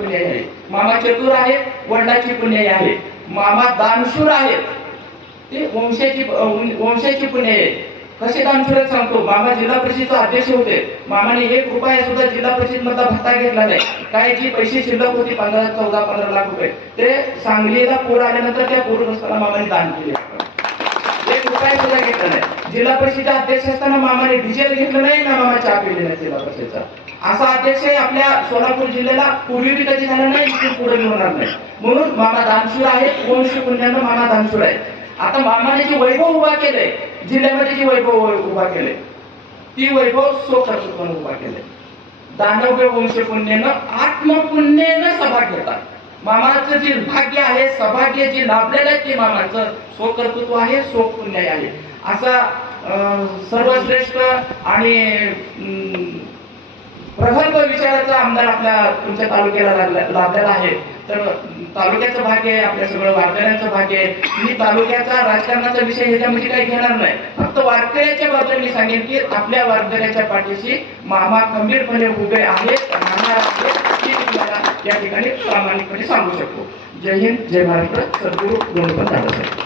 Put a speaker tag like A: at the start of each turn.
A: पुण्याई आहे. मामा चतुर आहे वडिलाची पुण्याई आहे. मामा दानशूर आहेत ते वंशाची वंशाची पुण्याई आहे. कसे दानशूर सांगतो? मामा जिल्हा परिषदचे अध्यक्ष होते. मामाने एक रुपया सुद्धा जिल्हा परिषद मधला भत्ता घेतला नाही. काय जी पैसे शिल्लक होती पंधरा चौदा पंधरा लाख रुपये. ते सांगलीला पूर आल्यानंतर त्या पूरग्रस्ताला मामाने दान केले. एक रुपया सुद्धा घेतला नाही. जिल्हा परिषदेचे अध्यक्ष असताना मामाने डिझेल घेतलं नाही ना मामा चहा पिली नाही जिल्हा परिषदचा. असा अध्यक्ष आपल्या सोलापूर जिल्ह्याला पूर्वी बी कधी झाला नाही इथून पुढे मिळणार नाही. म्हणून मामा दानशूर आहेत वंश पुण्यानं मामा दानशूर आहे. आता मामाने जे वैभव उभा केलंय जिल्ह्यामध्ये जे वैभव उभा केले ती वैभव सो कर्तृत्वानं उभा केले दानव्य वंश पुण्यानं आत्मपुण्यानं सभा घेतात. मामाचं जे भाग्य आहे सभाग्य जे लाभलेलं आहे ते मामाचं स्वकर्तृत्व आहे स्वपुण्य आहे. असा सर्वश्रेष्ठ आणि प्रगल्भ विचाराचा आमदार आपल्या तुमच्या तालुक्याला लाभलेला आहे. तर तालुक्याचं भाग्य आहे आपल्या सगळं वारकऱ्यांचं भाग्य आहे. मी तालुक्याचा राजकारणाचा विषय ह्याच्यामध्ये काही घेणार नाही. फक्त वारकऱ्याच्या बाबतीत मी सांगेन की आपल्या वारकऱ्याच्या पाठीशी मामा खंबीरपणे उभे आहेत. या ठिकाणी प्रामाणिकपणे सांगू शकतो. जय हिंद जय महाराष्ट्र. सद्गुरू गणपत